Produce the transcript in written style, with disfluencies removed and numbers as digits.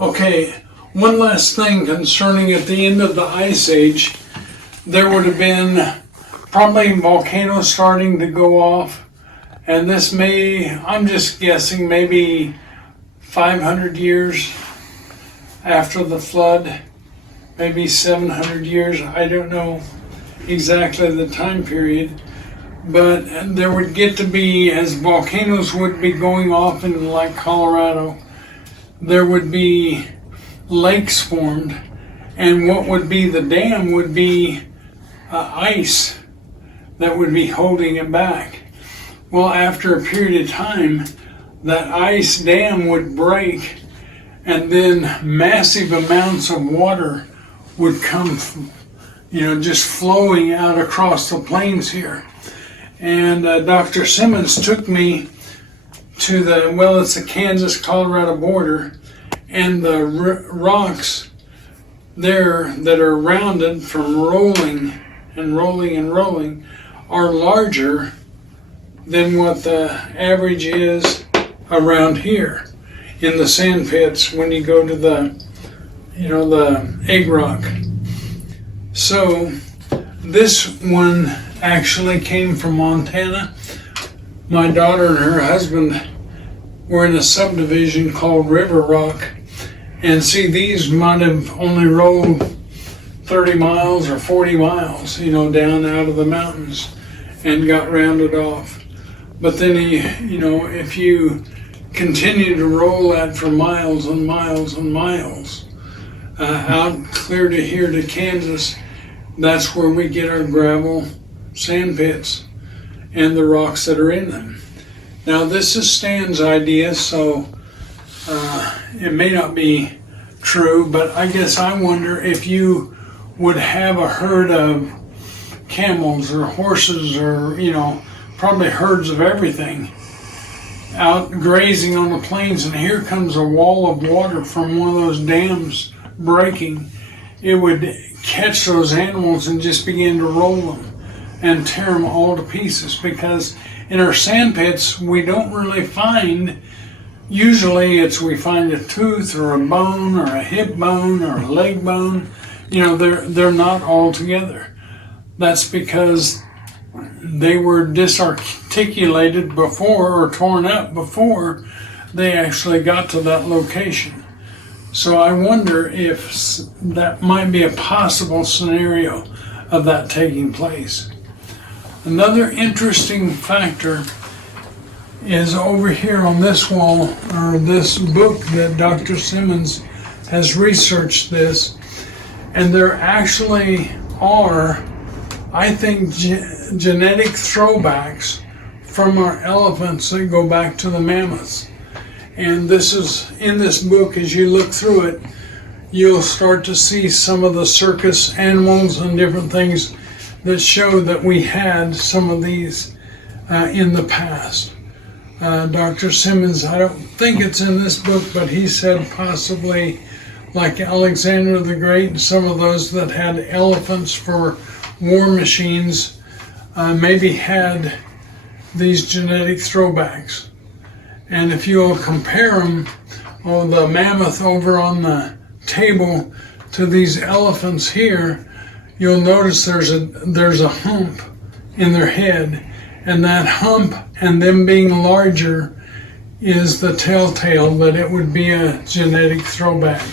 Okay, one last thing concerning at the end of the Ice Age, there would have been probably volcanoes starting to go off, and this may, I'm just guessing, maybe 500 years after the flood, maybe 700 years, I don't know exactly the time period, but there would get to be, as volcanoes would be going off in like Colorado, there would be lakes formed, and what would be the dam would be ice that would be holding it back. Well, after a period of time, that ice dam would break, and then massive amounts of water would come, just flowing out across the plains here. And Dr. Simmons took me to it's the Kansas-Colorado border, and the rocks there that are rounded from rolling and rolling and rolling are larger than what the average is around here in the sand pits when you go to the egg rock. So this one actually came from Montana. My daughter and her husband were in a subdivision called River Rock, and see, these might have only rolled 30 miles or 40 miles, down out of the mountains and got rounded off. But then, if you continue to roll that for miles and miles and miles, out clear to here to Kansas, that's where we get our gravel sand pits and the rocks that are in them. Now, this is Stan's idea, so it may not be true, but I guess I wonder if you would have a herd of camels or horses or, probably herds of everything out grazing on the plains, and here comes a wall of water from one of those dams breaking. It would catch those animals and just begin to roll them and tear them all to pieces, because in our sand pits we don't really find, usually we find a tooth or a bone or a hip bone or a leg bone. They're not all together. That's because they were disarticulated before or torn up before they actually got to that location. So I wonder if that might be a possible scenario of that taking place. Another interesting factor is over here on this wall, or this book that Dr. Simmons has researched this, and there actually are, I think, genetic throwbacks from our elephants that go back to the mammoths. And this is in this book. As you look through it, you'll start to see some of the circus animals and different things that show that we had some of these in the past. Dr. Simmons, I don't think it's in this book, but he said possibly like Alexander the Great and some of those that had elephants for war machines maybe had these genetic throwbacks. And if you'll compare them, the mammoth over on the table to these elephants here, you'll notice there's a hump in their head, and that hump and them being larger is the telltale that it would be a genetic throwback.